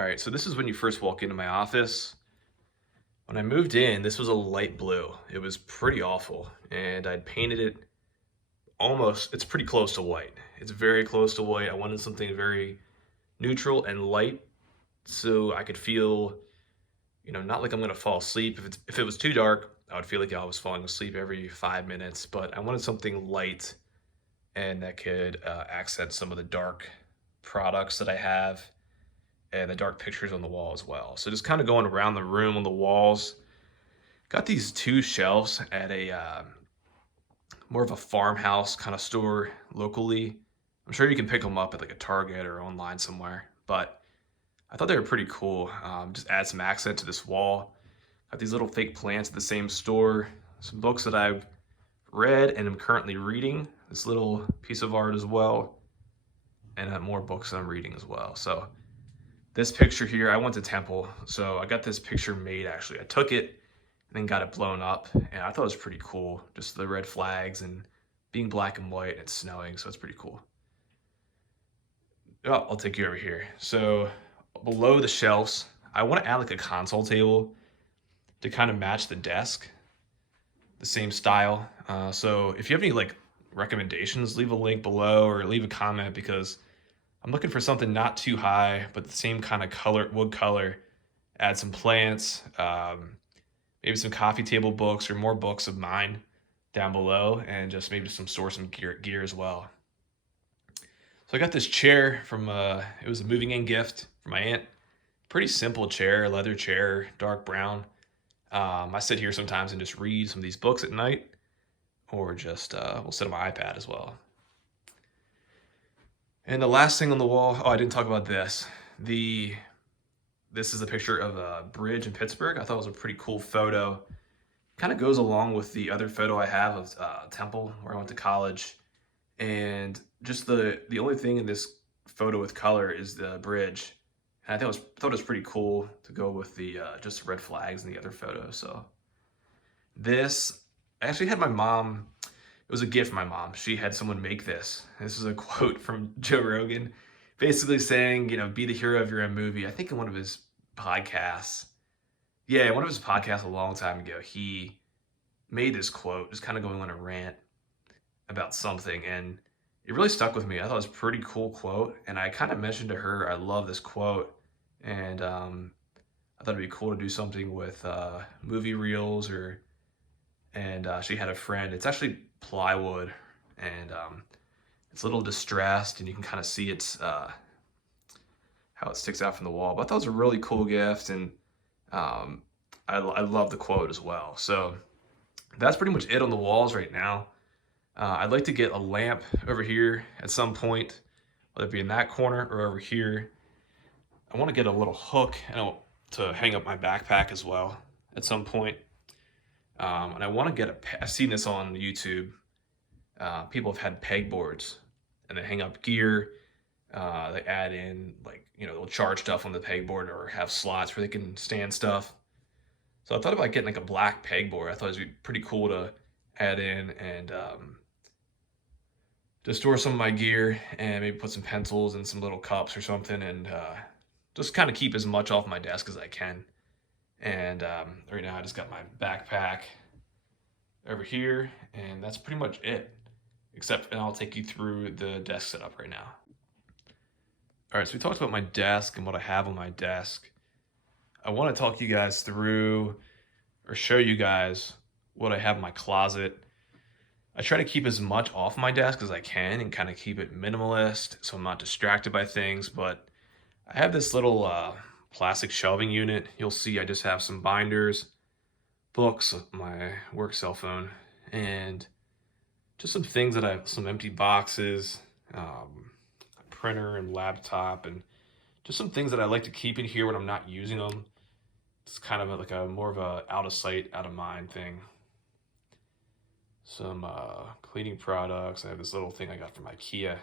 All right, so this is when you first walk into my office. When I moved in, this was a light blue. It was pretty awful, and I'd painted it it's pretty close to white. It's very close to white. I wanted something very neutral and light so I could feel, not like I'm gonna fall asleep. If it was too dark, I would feel like I was falling asleep every 5 minutes, but I wanted something light and that could accent some of the dark products that I have and the dark pictures on the wall as well. So just kind of going around the room on the walls. Got these two shelves at a more of a farmhouse kind of store locally. I'm sure you can pick them up at like a Target or online somewhere, but I thought they were pretty cool. Just add some accent to this wall. Got these little fake plants at the same store. Some books that I've read and am currently reading. This little piece of art as well, and more books that I'm reading as well. So this picture here, I went to Temple, so I got this picture made actually. I took it and then got it blown up, and I thought it was pretty cool. Just the red flags and being black and white and it's snowing, so it's pretty cool. Oh, I'll take you over here. So below the shelves, I want to add like a console table to kind of match the desk, the same style. So if you have any like recommendations, leave a link below or leave a comment because I'm looking for something not too high, but the same kind of color, wood color. Add some plants, maybe some coffee table books or more books of mine down below, and just maybe some gear as well. So I got this chair from it was a moving in gift from my aunt. Pretty simple chair, leather chair, dark brown. I sit here sometimes and just read some of these books at night, or just we'll sit on my iPad as well. And the last thing on the wall, oh, I didn't talk about this. This is a picture of a bridge in Pittsburgh. I thought it was a pretty cool photo. Kind of goes along with the other photo I have of Temple, where I went to college. And just the only thing in this photo with color is the bridge. And thought it was pretty cool to go with the just red flags in the other photo. So this, I actually had my mom, it was a gift from my mom. She had someone make this. This is a quote from Joe Rogan, basically saying, be the hero of your own movie. I think in one of his podcasts, yeah, one of his podcasts a long time ago, he made this quote, just kind of going on a rant about something, and it really stuck with me. I thought it was a pretty cool quote, and I kind of mentioned to her, I love this quote, and I thought it'd be cool to do something with movie reels and she had a friend. It's actually plywood, and it's a little distressed, and you can kind of see it's how it sticks out from the wall. But I thought it was a really cool gift, and I love the quote as well. So that's pretty much it on the walls right now. I'd like to get a lamp over here at some point, whether it be in that corner or over here. I want to get a little hook to hang up my backpack as well at some point. And I want to get I've seen this on YouTube. People have had pegboards and they hang up gear. They add in they'll charge stuff on the pegboard or have slots where they can stand stuff. So I thought about getting like a black pegboard. I thought it would be pretty cool to add in and to store some of my gear and maybe put some pencils and some little cups or something, and just kind of keep as much off my desk as I can. And right now I just got my backpack over here, and that's pretty much it. And I'll take you through the desk setup right now. All right, so we talked about my desk and what I have on my desk. I want to talk you guys through or show you guys what I have in my closet. I try to keep as much off my desk as I can and kind of keep it minimalist so I'm not distracted by things, but I have this little plastic shelving unit. You'll see I just have some binders, books, my work cell phone, and just some things some empty boxes, a printer and laptop, and just some things that I like to keep in here when I'm not using them. It's kind of like a more of a out of sight, out of mind thing. Some cleaning products. I have this little thing I got from IKEA.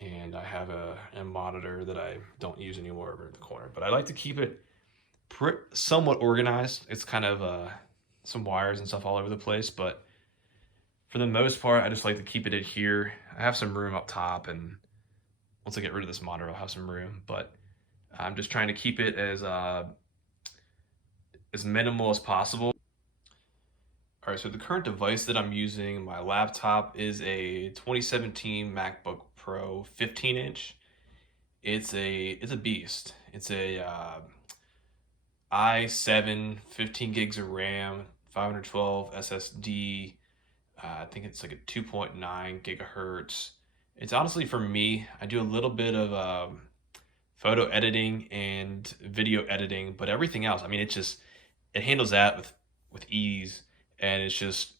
And I have a monitor that I don't use anymore over in the corner. But I like to keep it somewhat organized. It's kind of some wires and stuff all over the place. But for the most part, I just like to keep it in here. I have some room up top. And once I get rid of this monitor, I'll have some room. But I'm just trying to keep it as minimal as possible. All right, so the current device that I'm using, my laptop, is a 2017 MacBook Pro 15 inch. It's a beast. It's a i7, 15 gigs of RAM, 512 SSD. I think it's like a 2.9 gigahertz. It's honestly, for me, I do a little bit of photo editing and video editing, but everything else, I mean, it handles that with ease, and it's just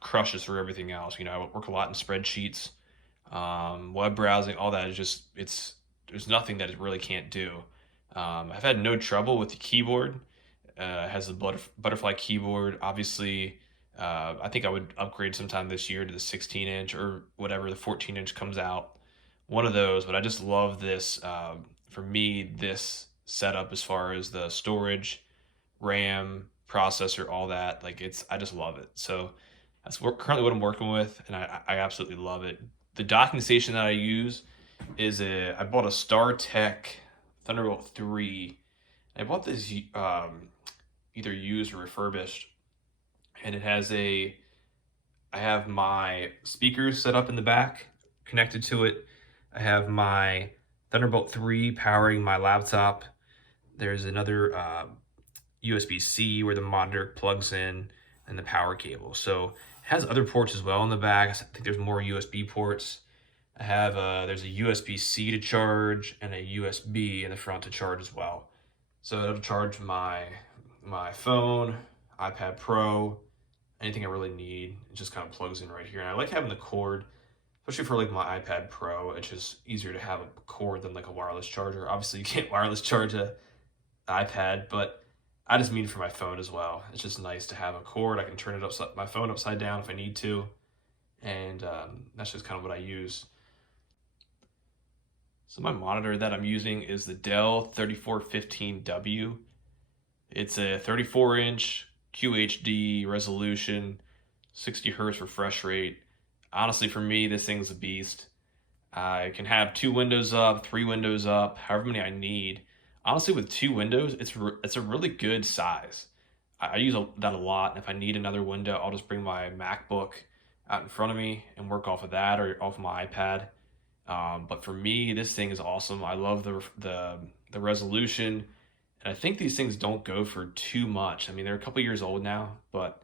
crushes through everything else. I work a lot in spreadsheets, web browsing, all that is just it's there's nothing that it really can't do. I've had no trouble with the keyboard. It has the butterfly keyboard. Obviously, I think I would upgrade sometime this year to the 16 inch or whatever the 14 inch comes out. One of those, but I just love this. For me, this setup as far as the storage, RAM, processor, all that, like I just love it. So that's currently what I'm working with, and I absolutely love it. The docking station that I use I bought a StarTech Thunderbolt 3. I bought this either used or refurbished, and I have my speakers set up in the back, connected to it. I have my Thunderbolt 3 powering my laptop. There's another USB-C where the monitor plugs in, and the power cable. So it has other ports as well in the back. I think there's more USB ports. There's a USB-C to charge and a USB in the front to charge as well. So it'll charge my phone, iPad Pro, anything I really need. It just kind of plugs in right here. And I like having the cord, especially for like my iPad Pro. It's just easier to have a cord than like a wireless charger. Obviously, you can't wireless charge a iPad, but I just mean for my phone as well. It's just nice to have a cord. I can turn my phone upside down if I need to, and that's just kind of what I use. So my monitor that I'm using is the Dell 3415W. It's a 34-inch QHD resolution, 60 hertz refresh rate. Honestly, for me, this thing's a beast. I can have 2 windows up, 3 windows up, however many I need. Honestly, with 2 windows, it's a really good size. I use that a lot, and if I need another window, I'll just bring my MacBook out in front of me and work off of that or off of my iPad. But for me, this thing is awesome. I love the resolution, and I think these things don't go for too much. I mean, they're a couple years old now, but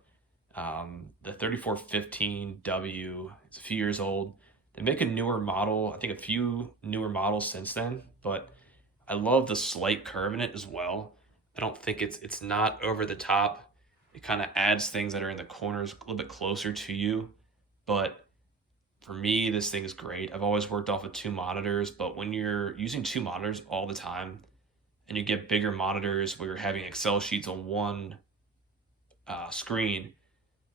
the 3415W is a few years old. They make a newer model, I think a few newer models since then, but I love the slight curve in it as well. I don't think it's not over the top. It kind of adds things that are in the corners a little bit closer to you, but for me, this thing is great. I've always worked off of 2 monitors, but when you're using 2 monitors all the time and you get bigger monitors where you're having Excel sheets on one screen,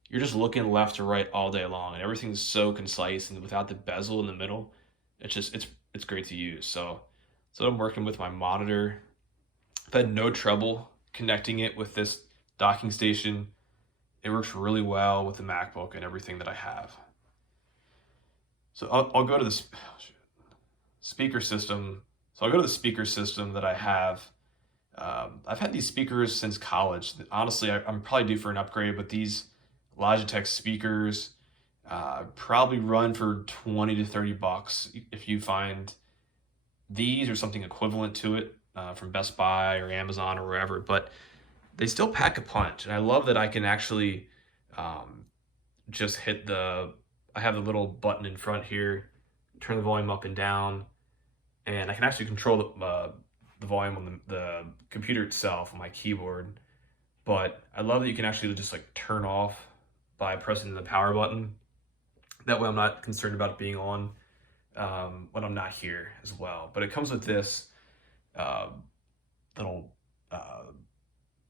you're just looking left to right all day long, and everything's so concise and without the bezel in the middle. It's great to use. So I'm working with my monitor. I've had no trouble connecting it with this docking station. It works really well with the MacBook and everything that I have. So I'll go to the speaker system. So I'll go to the speaker system that I have. I've had these speakers since college. Honestly, I'm probably due for an upgrade, but these Logitech speakers probably run for 20 to 30 bucks if you find these or something equivalent to it from Best Buy or Amazon or wherever. But they still pack a punch, and I love that I can actually just I have the little button in front here, turn the volume up and down, and I can actually control the volume on the computer itself on my keyboard. But I love that you can actually just like turn off by pressing the power button. That way I'm not concerned about it being on when I'm not here as well. But it comes with this little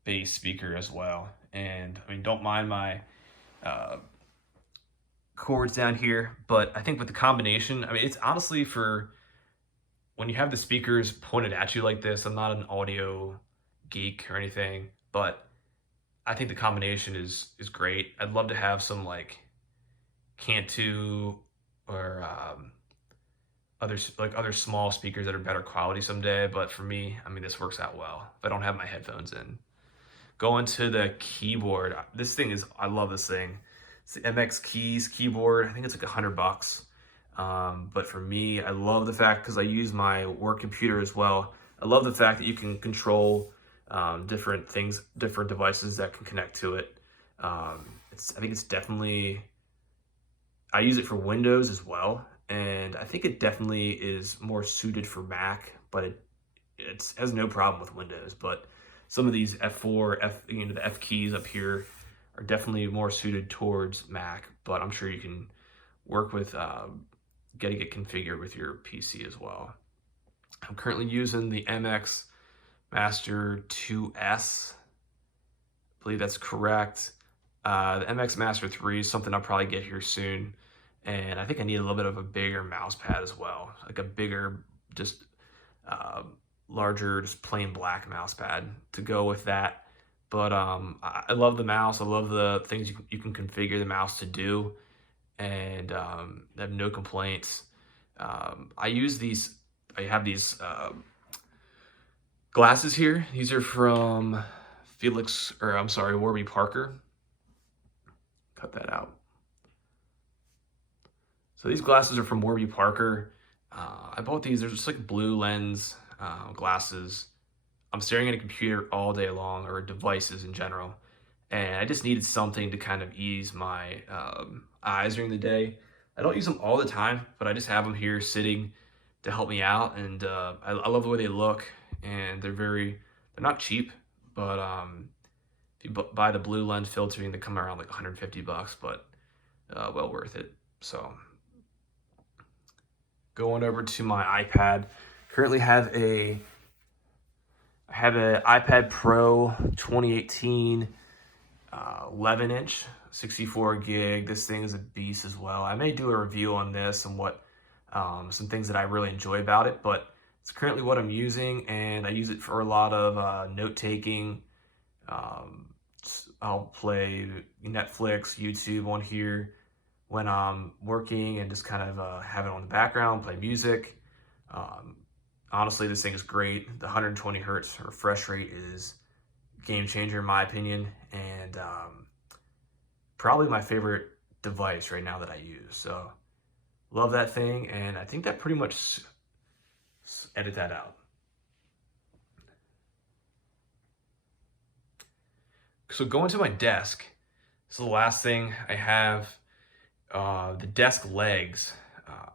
bass speaker as well. And I mean, don't mind my chords down here, but I think with the combination, I mean, it's honestly for when you have the speakers pointed at you like this. I'm not an audio geek or anything, but I think the combination is great. I'd love to have some like Cantu or other small speakers that are better quality someday. But for me, I mean, this works out well if I don't have my headphones in. Going to the keyboard, this thing is, I love this thing. It's the MX Keys keyboard. I think it's like $100. But for me, I love the fact, because I use my work computer as well, I love the fact that you can control different things, different devices that can connect to it. I think it's definitely, I use it for Windows as well, and I think it definitely is more suited for Mac, but it has no problem with Windows. But some of these F4, the F keys up here are definitely more suited towards Mac, but I'm sure you can work with getting it configured with your PC as well. I'm currently using the MX Master 2S. I believe that's correct. The MX Master 3 is something I'll probably get here soon. And I think I need a little bit of a bigger mouse pad as well. Like a bigger, just larger, just plain black mouse pad to go with that. But I love the mouse. I love the things you can configure the mouse to do. And I have no complaints. I have these glasses here. These are from Warby Parker. Cut that out. So these glasses are from Warby Parker. I bought these. They're just like blue lens glasses. I'm staring at a computer all day long, or devices in general, and I just needed something to kind of ease my eyes during the day. I don't use them all the time, but I just have them here sitting to help me out, and I love the way they look, and they're not cheap, but if you buy the blue lens filtering, they come around like $150, but well worth it. So going over to my iPad, currently have an iPad Pro 2018 11-inch, 64 gig. This thing is a beast as well. I may do a review on this and what some things that I really enjoy about it, but it's currently what I'm using, and I use it for a lot of note taking. I'll play Netflix, YouTube on here when I'm working, and just kind of have it on the background, play music. Honestly, this thing is great. The 120 hertz refresh rate is game changer in my opinion, and probably my favorite device right now that I use. So love that thing, and I think that pretty much edit that out. So going to my desk, so the last thing I have, the desk legs.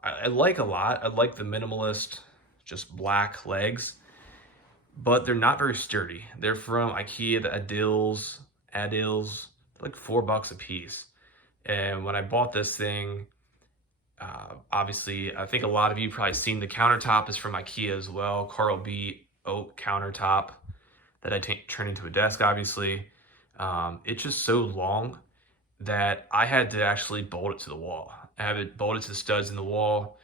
I like a lot. I like the minimalist, just black legs, but they're not very sturdy. They're from IKEA, the Adils, like $4 a piece. And when I bought this thing, obviously, I think a lot of you probably seen the countertop is from IKEA as well. Carl B oak countertop that I turned into a desk, obviously. It's just so long that I had to actually bolt it to the wall. I have it bolted to the studs in the wall.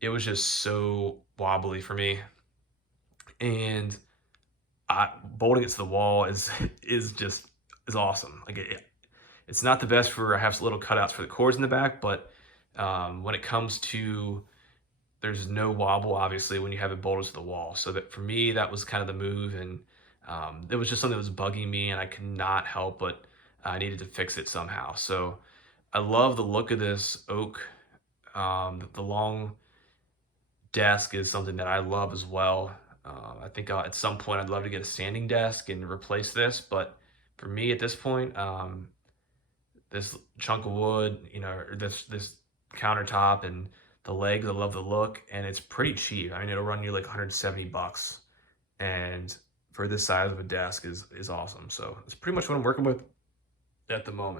It was just so wobbly for me, and bolting it to the wall is awesome. Like it's not the best for, I have little cutouts for the cords in the back, but when it comes to, there's no wobble obviously when you have it bolted to the wall. So that for me, that was kind of the move, and it was just something that was bugging me, and I could not help but I needed to fix it somehow. So I love the look of this oak. The long desk is something that I love as well. I think at some point I'd love to get a standing desk and replace this, but for me at this point, this chunk of wood, or this countertop and the legs, I love the look, and it's pretty cheap. I mean, it'll run you like $170, and for this size of a desk is awesome. So it's pretty much what I'm working with at the moment.